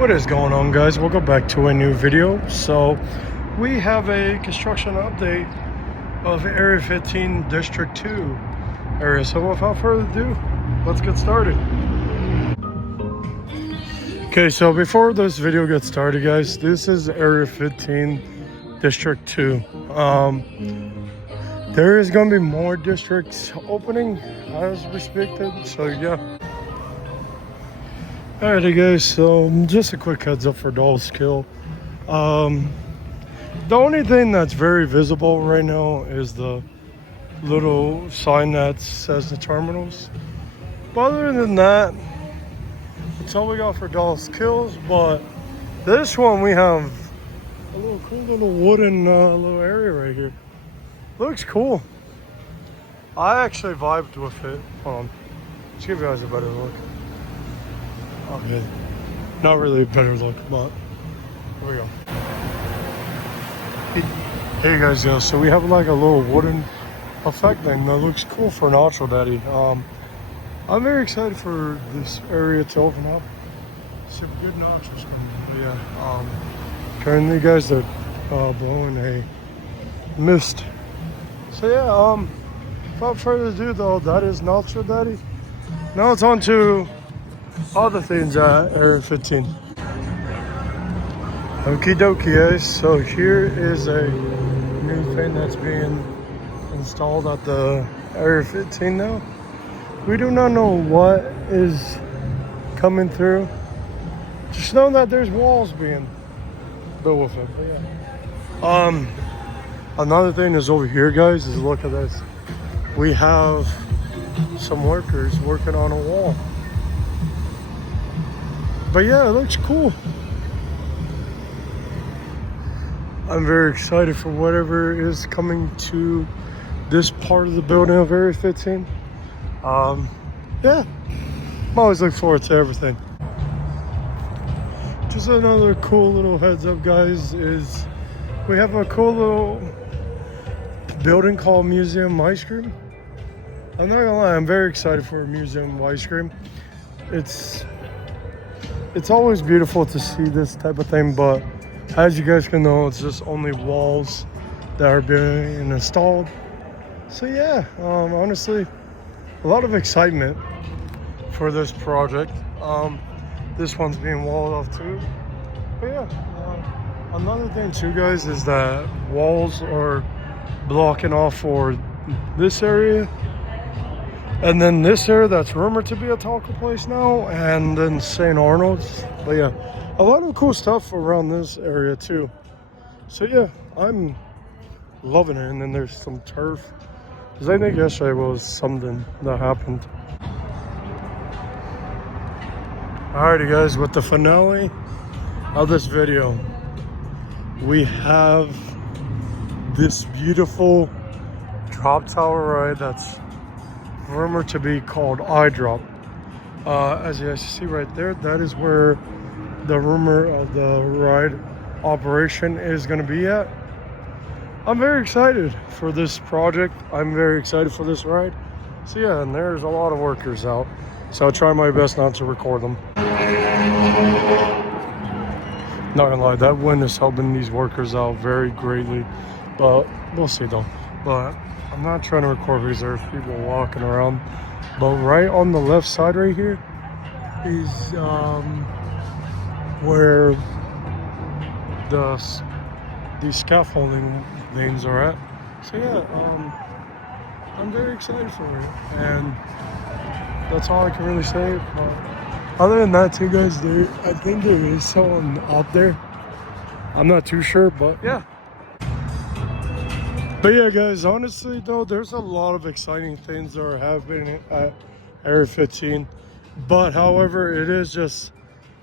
What is going on, guys? Welcome back to a new video. So we have a construction update of Area 15 District 2 area. So without further ado, let's get started. Okay, so before this video gets started, guys, this is Area 15 District 2. There is going to be more districts opening as we speak, so yeah. Alrighty, guys, so just a quick heads up for Dolls Kill. The only thing that's very visible right now is the little sign that says the terminals. But other than that, that's all we got for Dolls Kills. But this one, we have a little cool little wooden little area right here. Looks cool. I actually vibed with it. Hold on, let's give you guys a better look. Okay, not really a better look, but here we go. Hey guys, so we have like a little wooden effect thing that looks cool for Nacho Daddy. I'm very excited for this area to open up. Some good nachos coming. Yeah. Currently, guys, they're blowing a mist. So yeah. Without further ado, though, that is Nacho Daddy. Now it's on to other things at Area 15. Okie dokie, guys. So here is a new thing that's being installed at the Area 15 now. We do not know what is coming through. Just know that there's walls being built with it. But yeah. Another thing is over here, guys, is look at this. We have some workers working on a wall. But yeah, it looks cool. I'm very excited for whatever is coming to this part of the building of Area 15. Yeah, I'm always looking forward to everything. Just another cool little heads up, guys, is we have a cool little building called Museum Ice Cream. I'm not gonna lie, I'm very excited for Museum Ice Cream. It's always beautiful to see this type of thing, but as you guys can know, it's just only walls that are being installed. So yeah, honestly, a lot of excitement for this project. This one's being walled off too. But yeah, another thing too, guys, is that walls are blocking off for this area. And then this area that's rumored to be a taco place now, and then St. Arnold's. But yeah, a lot of cool stuff around this area too. So yeah, I'm loving it. And then there's some turf. Because I think yesterday was something that happened. Alrighty, guys, with the finale of this video, we have this beautiful drop tower ride that's rumored to be called iDrop. As you guys see right there, that is where the rumor of the ride operation is going to be at. I'm very excited for this project. I'm very excited for this ride. So yeah, and there's a lot of workers out, so I'll try my best not to record them. Not gonna lie, that wind is helping these workers out very greatly, but we'll see though. But I'm not trying to record because there's people walking around. But right on the left side right here is where these scaffolding things are at. So yeah, I'm very excited for it, and that's all I can really say. Other than that too, guys, I think there is someone out there. I'm not too sure, but yeah. But yeah, guys, honestly though, there's a lot of exciting things that are happening at Area 15. But however, it is just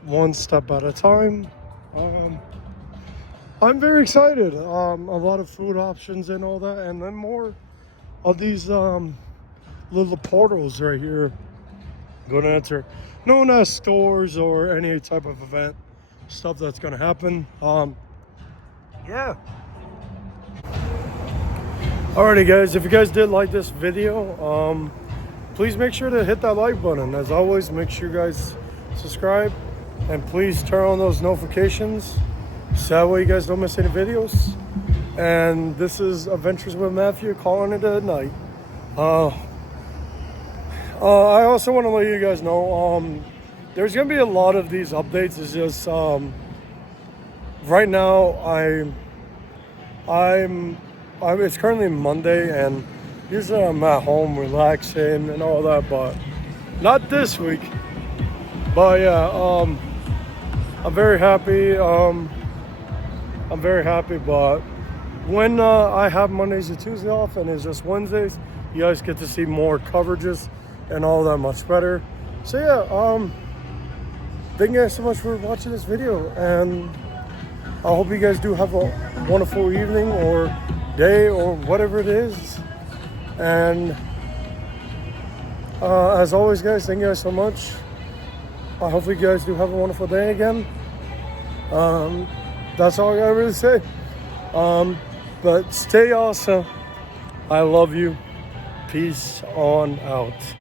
one step at a time. I'm very excited. A lot of food options and all that, and then more of these little portals right here going to enter, known as stores or any type of event stuff that's going to happen. Yeah. Alrighty, guys, if you guys did like this video, please make sure to hit that like button. As always, make sure you guys subscribe, And please turn on those notifications so that way you guys don't miss any videos. And this is Adventures with Matthew, calling it a night. I also want to let you guys know, there's gonna be a lot of these updates. It's just right now it's currently Monday, and usually I'm at home relaxing and all that, but not this week. But yeah, I'm very happy. But when I have Mondays and Tuesdays off and it's just Wednesdays, you guys get to see more coverages and all that much better. So yeah, thank you guys so much for watching this video, and I hope you guys do have a wonderful evening or day or whatever it is. And as always, guys, thank you guys so much. I hope you guys do have a wonderful day again. That's all I gotta really say. But stay awesome. I love you. Peace on out.